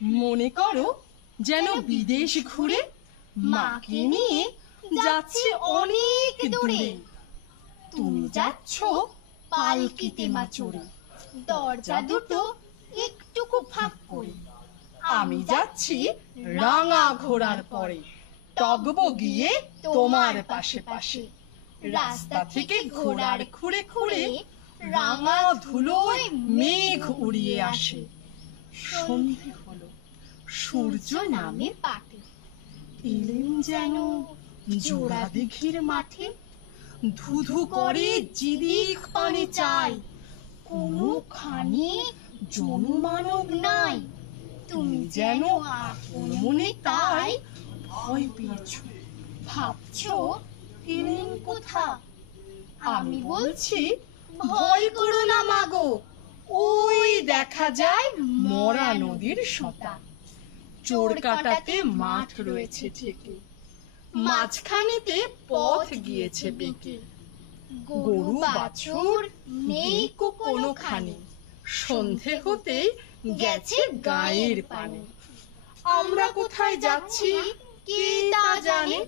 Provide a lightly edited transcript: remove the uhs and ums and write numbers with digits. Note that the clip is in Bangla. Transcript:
মনে করো যেন বিদেশ ঘুরে মাকে নিয়ে যাচ্ছে অনেক দূরে। তুমি যাচ্ছ পালকিতে মা চড়ে, দরজা দুটো একটুকু ফাঁক করে। আমি যাচ্ছি রাঙা ঘোড়ার পরে, টগবো গিয়ে তোমার পাশে পাশে। রাস্তা থেকে ঘোড়ার খুঁড়ে খুঁড়ে রাঙা ধুলোয় মেঘ উড়িয়ে আসে। সন্ধে হলো, সূর্য নামে পাটে এলেন যেন জোড়া দিঘির মাঠে। ধুধু করে যেদিক পানে চাই, কোনোখানে জনমানব নাই। তুমি যেন আপন মনে তাই ভয় পেয়েছ, ভাবছো এলেন কোথা। আমি বলছি ভয় করো না মাগো, ওই দেখা যায় মরা নদীর সোঁতা। চোর কাটাতে মাঠ রয়েছে ঠিকই, মাঝখানেতে পথ গিয়েছে বেঁকে। গরু বাছুর নেই কোনোখানে, সন্ধে হতেই গেছে গায়ের পানে। আমরা কোথায় যাচ্ছি কে তা জানে,